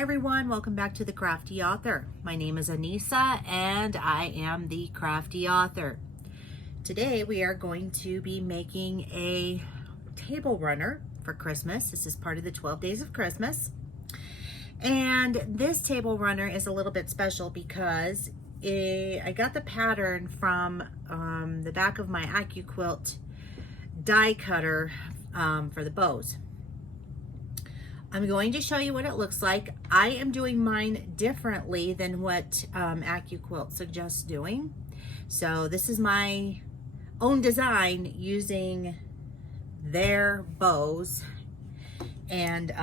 Hi everyone, welcome back to the Crafty Author. My name is Anissa and I am the Crafty Author. Today we are going to be making a table runner for Christmas. This is part of the 12 days of Christmas. And this table runner is a little bit special because I got the pattern from the back of my Accuquilt die cutter for the bows. I'm going to show you what it looks like. I am doing mine differently than what Accuquilt suggests doing. So this is my own design using their bows. And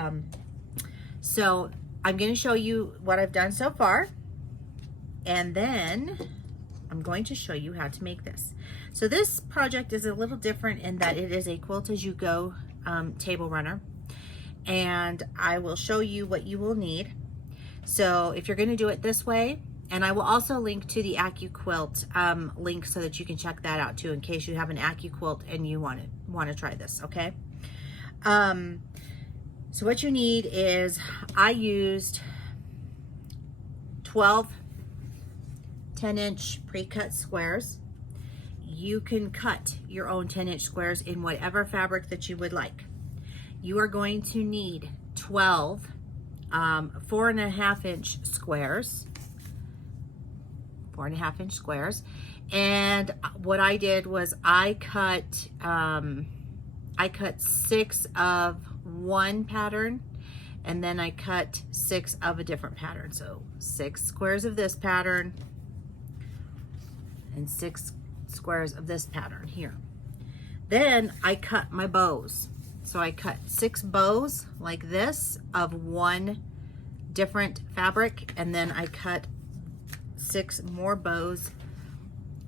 so I'm going to show you what I've done so far. And then I'm going to show you how to make this. So this project is a little different in that it is a quilt as you go table runner. And I will show you what you will need. So if you're going to do it this way, and I will also link to the Accuquilt link so that you can check that out too in case you have an Accuquilt and you want to try this, okay? So what you need is, I used 12 10-inch pre-cut squares. You can cut your own 10-inch squares in whatever fabric that you would like. You are going to need 12 4.5-inch squares, 4.5-inch squares. And what I did was I cut 6 of one pattern, and then I cut 6 of a different pattern. So 6 squares of this pattern and 6 squares of this pattern here. Then I cut my bows. So I cut 6 bows like this of one different fabric, and then I cut 6 more bows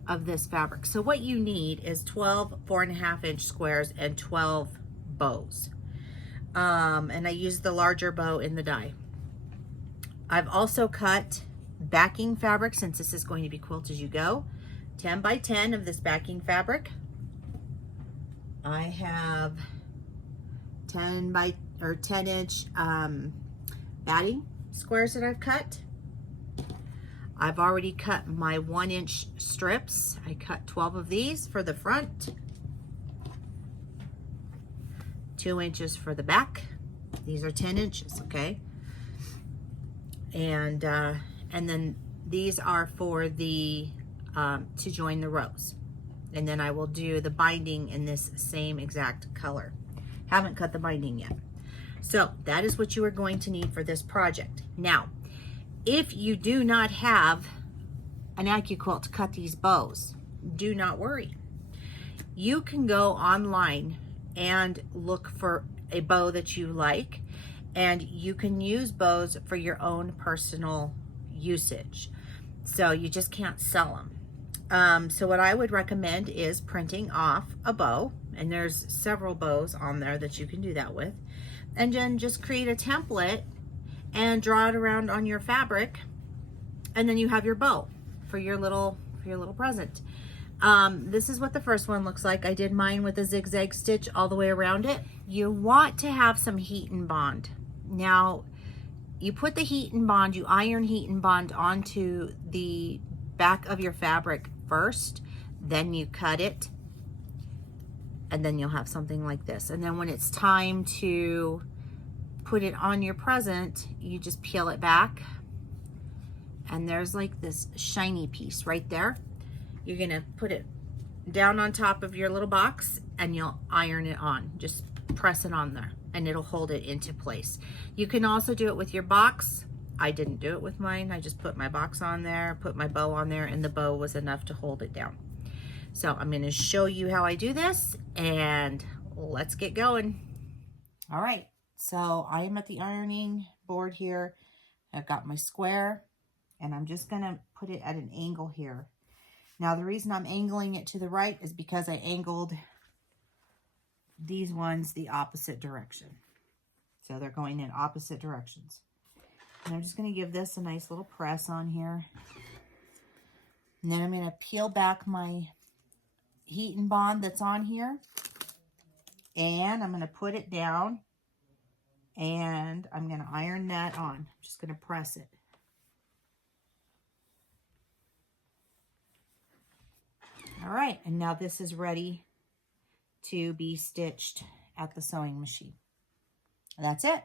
of this fabric. So what you need is 12 4.5-inch squares and 12 bows. And I used the larger bow in the die. I've also cut backing fabric, since this is going to be quilt as you go, 10 by 10 of this backing fabric. I have 10-inch batting squares that I've cut. I've already cut my 1-inch strips. I cut 12 of these for the front, 2 inches for the back. These are 10 inches, okay? And then these are for the to join the rows. And then I will do the binding in this same exact color. Haven't cut the binding yet. So that is what you are going to need for this project. Now, if you do not have an Accuquilt to cut these bows, do not worry. You can go online and look for a bow that you like, and you can use bows for your own personal usage. So you just can't sell them. So what I would recommend is printing off a bow, and there's several bows on there that you can do that with, and then just create a template and draw it around on your fabric, and then you have your bow for your little present. This is what the first one looks like. I did mine with a zigzag stitch all the way around it. You want to have some heat and bond. Now, you put the heat and bond, you iron heat and bond onto the back of your fabric first, then you cut it, and then you'll have something like this. And then when it's time to put it on your present, you just peel it back, and there's like this shiny piece right there. You're gonna put it down on top of your little box, and you'll iron it on. Just press it on there, and it'll hold it into place. You can also do it with your box. I didn't do it with mine. I just put my box on there, put my bow on there, and the bow was enough to hold it down. So I'm going to show you how I do this, and let's get going. All right, so I am at the ironing board here. I've got my square, and I'm just going to put it at an angle here. Now, the reason I'm angling it to the right is because I angled these ones the opposite direction. So they're going in opposite directions. And I'm just going to give this a nice little press on here. And then I'm going to peel back my heat and bond that's on here. And I'm going to put it down and I'm going to iron that on. I'm just going to press it. All right, and now this is ready to be stitched at the sewing machine. That's it.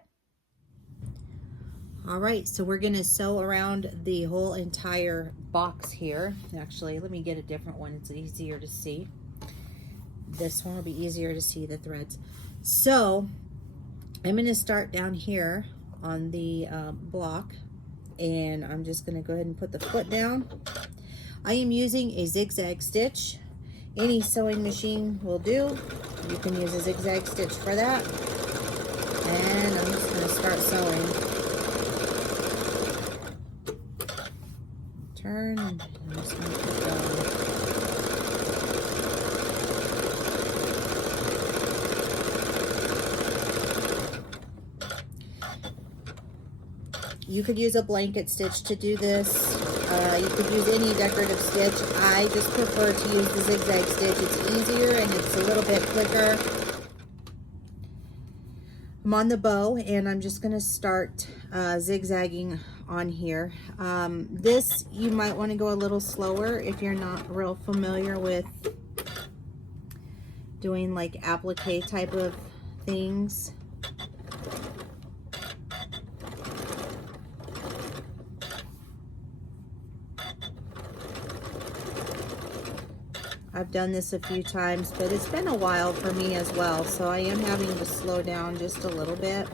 All right, so we're gonna sew around the whole entire box here. Actually, let me get a different one. It's easier to see. This one will be easier to see the threads. So I'm gonna start down here on the block, and I'm just gonna go ahead and put the foot down. I am using a zigzag stitch. Any sewing machine will do. You can use a zigzag stitch for that. And I'm just gonna start sewing. Turn, and I'm just going to keep going. You could use a blanket stitch to do this. You could use any decorative stitch. I just prefer to use the zigzag stitch. It's easier and it's a little bit quicker. I'm on the bow and I'm just going to start zigzagging on here. This, you might want to go a little slower if you're not real familiar with doing like applique type of things. I've done this a few times, but it's been a while for me as well, so I am having to slow down just a little bit.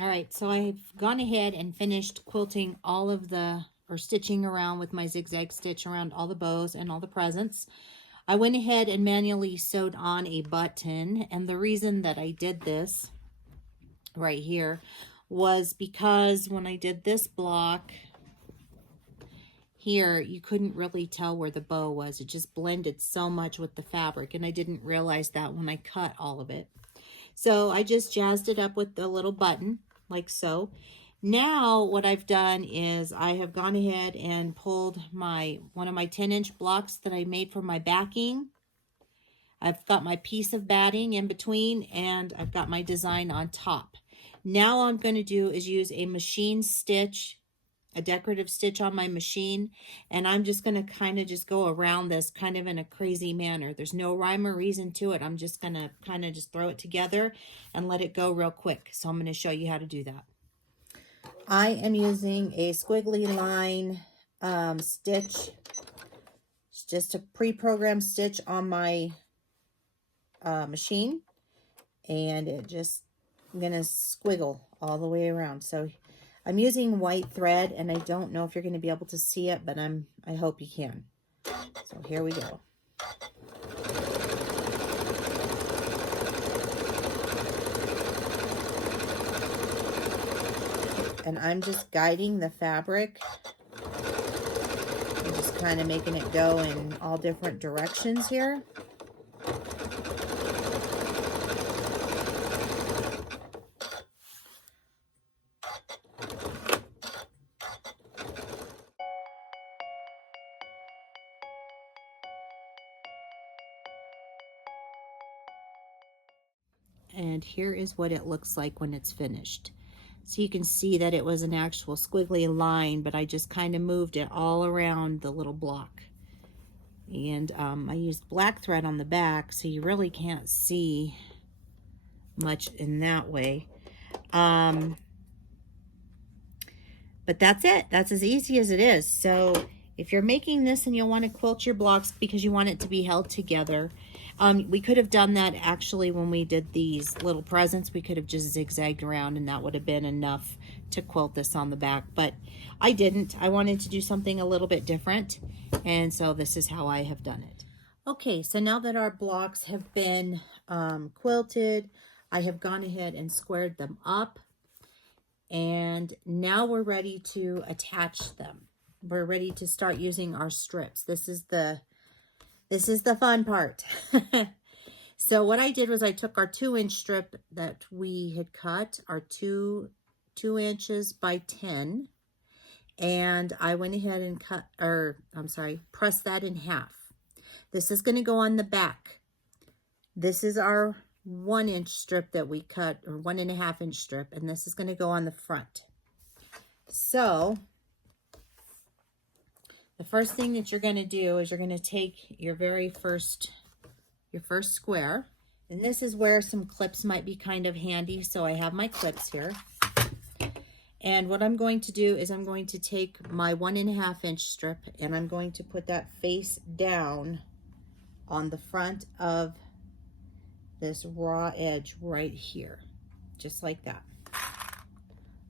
All right, so I've gone ahead and finished quilting all of the, or stitching around with my zigzag stitch around all the bows and all the presents. I went ahead and manually sewed on a button, and the reason that I did this right here was because when I did this block here, you couldn't really tell where the bow was. It just blended so much with the fabric, and I didn't realize that when I cut all of it. So I just jazzed it up with the little button, like so. Now what I've done is I have gone ahead and pulled one of my 10-inch blocks that I made for my backing. I've got my piece of batting in between, and I've got my design on top. Now all I'm going to do is use a machine stitch, a decorative stitch on my machine, and I'm just going to kind of just go around this kind of in a crazy manner. There's no rhyme or reason to it. I'm just going to kind of just throw it together and let it go real quick. So I'm going to show you how to do that. I am using a squiggly line stitch. It's just a pre-programmed stitch on my machine, and it just, I'm going to squiggle all the way around. So I'm using white thread, and I don't know if you're going to be able to see it, but I hope you can. So here we go. And I'm just guiding the fabric. I'm just kind of making it go in all different directions here. And here is what it looks like when it's finished. So you can see that it was an actual squiggly line, but I just kind of moved it all around the little block. And I used black thread on the back, so you really can't see much in that way. But that's it. That's as easy as it is. So if you're making this and you want to quilt your blocks because you want it to be held together, we could have done that actually when we did these little presents. We could have just zigzagged around and that would have been enough to quilt this on the back, but I didn't. I wanted to do something a little bit different, and so this is how I have done it. Okay, so now that our blocks have been quilted, I have gone ahead and squared them up, and now we're ready to attach them. We're ready to start using our strips. This is the This is the fun part. So what I did was I took our 2-inch strip that we had cut, our 2 inches by 10, and I went ahead and pressed that in half. This is going to go on the back. This is our 1-inch strip that we cut, or 1.5-inch strip, and this is going to go on the front. So the first thing that you're going to do is you're going to take your first square, and this is where some clips might be kind of handy, so I have my clips here. And what I'm going to do is I'm going to take my 1.5-inch strip, and I'm going to put that face down on the front of this raw edge right here, just like that,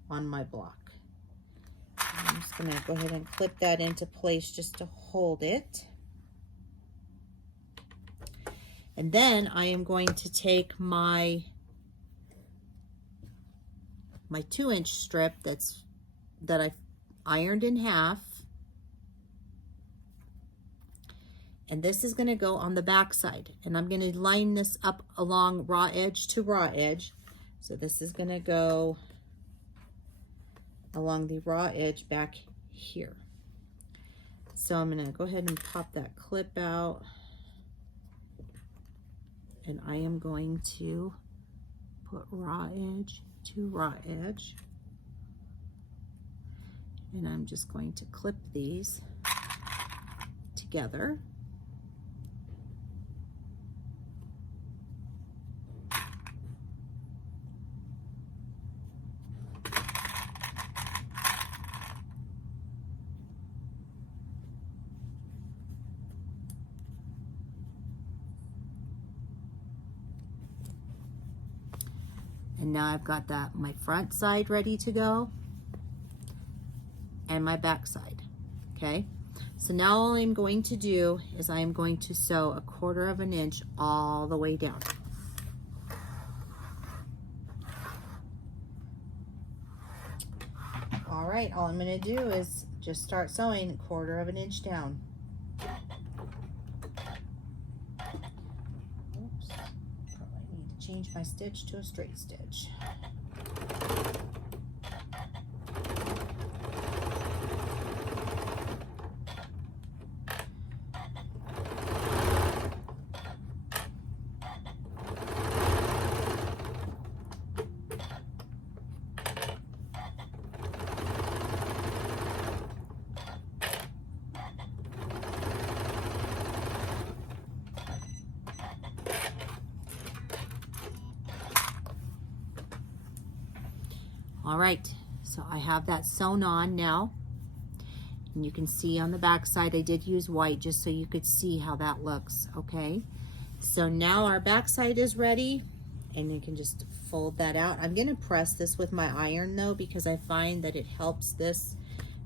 on my block. I'm just going to go ahead and clip that into place just to hold it. And then I am going to take my 2-inch strip that I've ironed in half, and this is going to go on the back side, and I'm going to line this up along raw edge to raw edge. So this is going to go along the raw edge back here. So I'm going to go ahead and pop that clip out, and I am going to put raw edge to raw edge, and I'm just going to clip these together. And now I've got my front side ready to go and my back side. Okay, so now all I'm going to do is I am going to sew 1/4 inch all the way down. All right, all I'm going to do is just start sewing 1/4 inch down. Change my stitch to a straight stitch. All right, so I have that sewn on now, and you can see on the back side I did use white just so you could see how that looks. Okay, so now our back side is ready, and you can just fold that out. I'm going to press this with my iron though, because I find that it helps this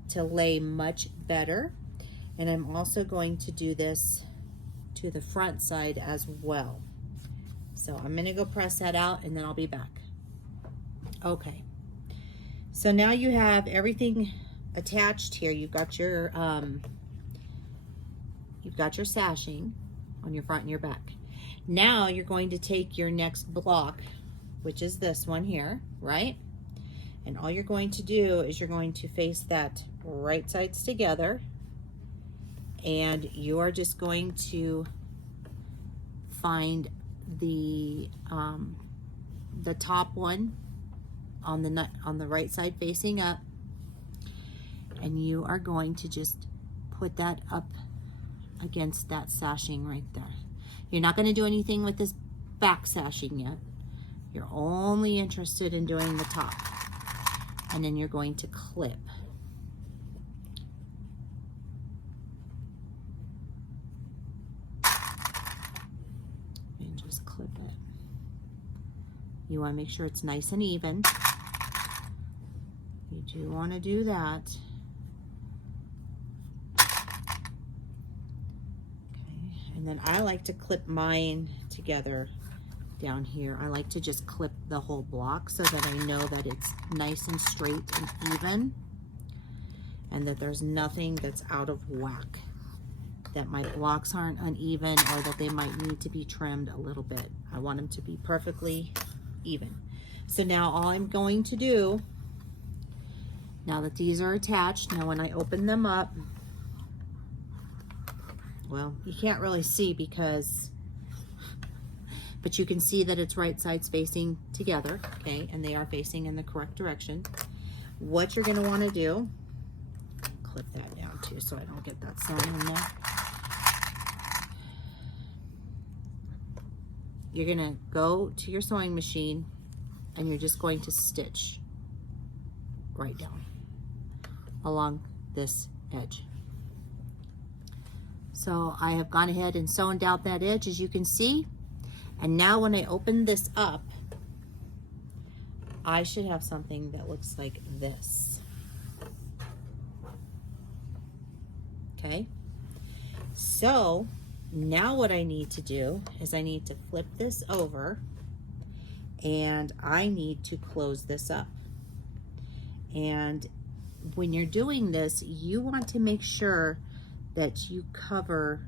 to lay much better, and I'm also going to do this to the front side as well. So I'm going to go press that out, and then I'll be back. Okay. So now you have everything attached here. You've got your sashing on your front and your back. Now you're going to take your next block, which is this one here, right? And all you're going to do is you're going to face that right sides together, and you are just going to find the top one on the right side facing up, and you are going to just put that up against that sashing right there. You're not going to do anything with this back sashing yet. You're only interested in doing the top, and then you're going to clip. And just clip it. You want to make sure it's nice and even. You do want to do that. Okay, and then I like to clip mine together down here. I like to just clip the whole block so that I know that it's nice and straight and even, and that there's nothing that's out of whack. that my blocks aren't uneven or that they might need to be trimmed a little bit. I want them to be perfectly even. So now all I'm going to do, now that these are attached, now when I open them up, well, you can't really see because, but you can see that it's right sides facing together, okay, and they are facing in the correct direction. What you're gonna wanna do, clip that down too so I don't get that sewn in there. You're gonna go to your sewing machine and you're just going to stitch right down along this edge. So I have gone ahead and sewn out that edge, as you can see. And now when I open this up, I should have something that looks like this. Okay, so now what I need to do is I need to flip this over and I need to close this up. And when you're doing this, you want to make sure that you cover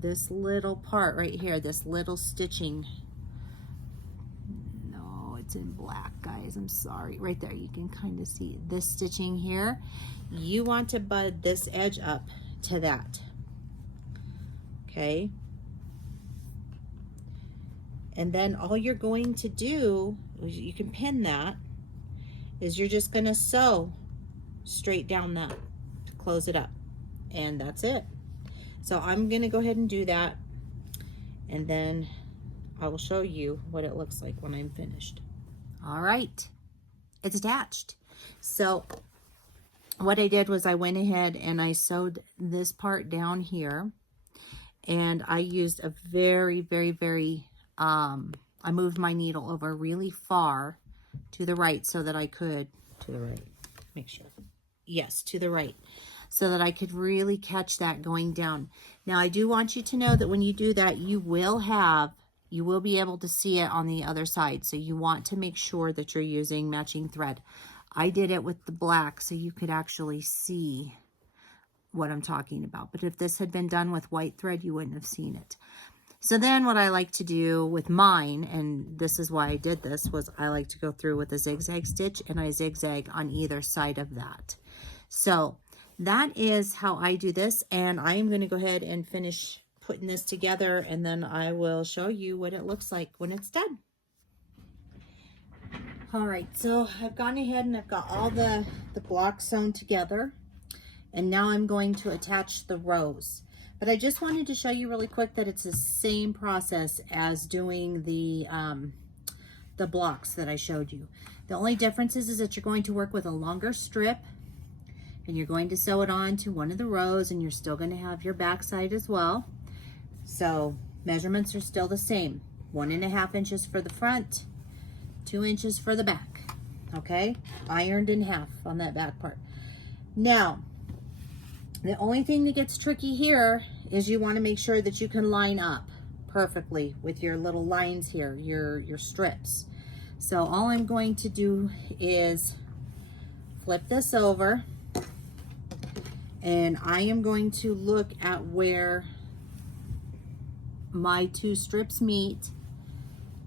this little part right here, this little stitching. No, it's in black, guys, I'm sorry. Right there, you can kind of see this stitching here. You want to bud this edge up to that, okay? And then all you're going to do, you can pin that, is you're just gonna sew straight down that to close it up. And that's it. So I'm gonna go ahead and do that, and then I will show you what it looks like when I'm finished. All right, it's attached. So what I did was I went ahead and I sewed this part down here, and I used a very, I moved my needle over really far to the right so that I could, to the right, make sure, yes, to the right, so that I could really catch that going down. Now I do want you to know that when you do that, you will be able to see it on the other side. So you want to make sure that you're using matching thread. I did it with the black so you could actually see what I'm talking about. But if this had been done with white thread, you wouldn't have seen it. So then what I like to do with mine, and this is why I did this, was I like to go through with a zigzag stitch, and I zigzag on either side of that. So that is how I do this, and I am going to go ahead and finish putting this together, and then I will show you what it looks like when it's done. All right, so I've gone ahead and I've got all the blocks sewn together, and now I'm going to attach the rows. But I just wanted to show you really quick that it's the same process as doing the blocks that I showed you. The only difference is that you're going to work with a longer strip, and you're going to sew it on to one of the rows, and you're still going to have your back side as well. So measurements are still the same. 1.5 inches for the front, 2 inches for the back. Okay, ironed in half on that back part. Now, the only thing that gets tricky here is you want to make sure that you can line up perfectly with your little lines here, your strips. So all I'm going to do is flip this over, and I am going to look at where my two strips meet,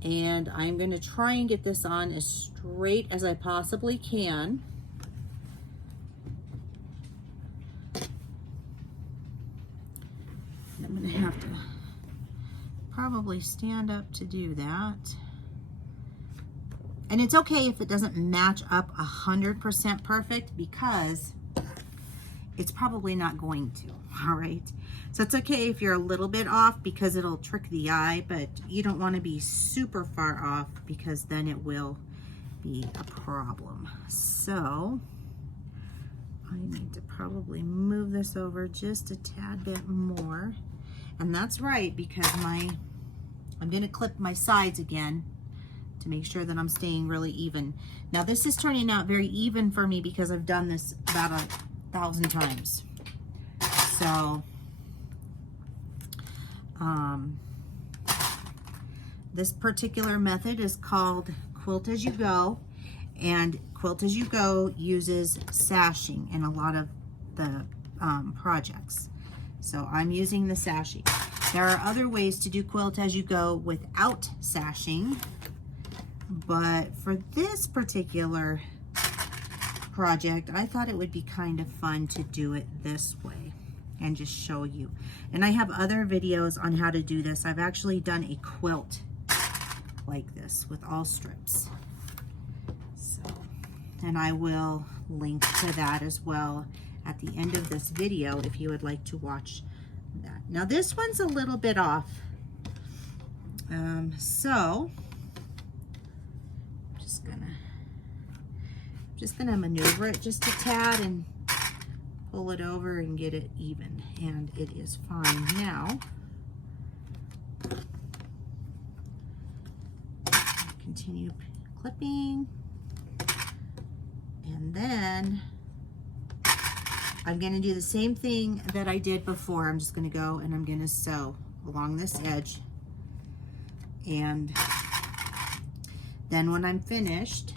and I'm going to try and get this on as straight as I possibly can. I'm going to have to probably stand up to do that. And it's okay if it doesn't match up 100% perfect, because it's probably not going to, all right? So it's okay if you're a little bit off, because it'll trick the eye, but you don't want to be super far off, because then it will be a problem. So I need to probably move this over just a tad bit more. And that's right, because I'm going to clip my sides again to make sure that I'm staying really even. Now this is turning out very even for me because I've done this about 1,000 times. So this particular method is called Quilt As You Go, and Quilt As You Go uses sashing in a lot of the projects. So I'm using the sashing. There are other ways to do quilt as you go without sashing, but for this particular project, I thought it would be kind of fun to do it this way and just show you. And I have other videos on how to do this. I've actually done a quilt like this with all strips. So, and I will link to that as well at the end of this video if you would like to watch that. Now this one's a little bit off. So I'm just gonna maneuver it just a tad and pull it over and get it even, and it is fine now. Continue clipping, and then I'm going to do the same thing that I did before. I'm just going to go and I'm going to sew along this edge, and then when I'm finished,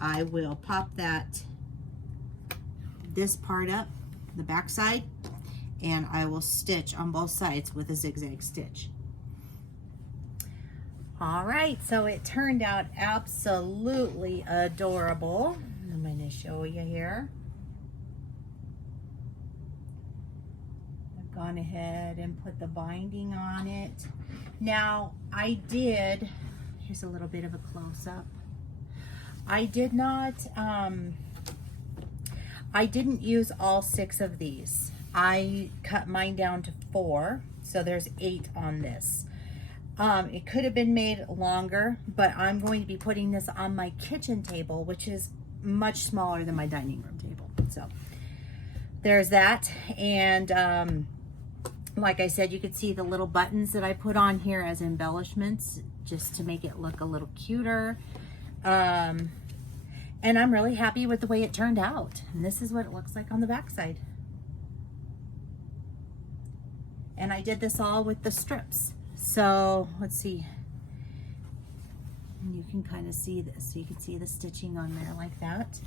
I will pop this part up, the back side, and I will stitch on both sides with a zigzag stitch. All right, so it turned out absolutely adorable. I'm going to show you here. I've gone ahead and put the binding on it. Now, here's a little bit of a close-up. I didn't use all 6 of these. I cut mine down to 4, so there's 8 on this. It could have been made longer, but I'm going to be putting this on my kitchen table, which is much smaller than my dining room table. So there's that. And like I said, you could see the little buttons that I put on here as embellishments just to make it look a little cuter. And I'm really happy with the way it turned out. And this is what it looks like on the back side. And I did this all with the strips. So let's see. And you can kind of see this. So you can see the stitching on there like that.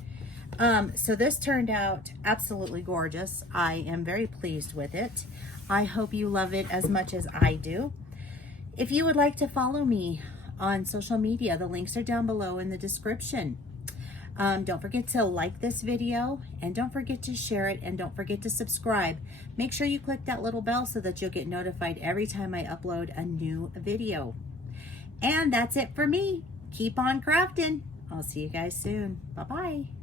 So this turned out absolutely gorgeous. I am very pleased with it. I hope you love it as much as I do. If you would like to follow me on social media, the links are down below in the description. Don't forget to like this video, and don't forget to share it, and don't forget to subscribe. Make sure you click that little bell so that you'll get notified every time I upload a new video. And that's it for me. Keep on crafting. I'll see you guys soon. Bye-bye.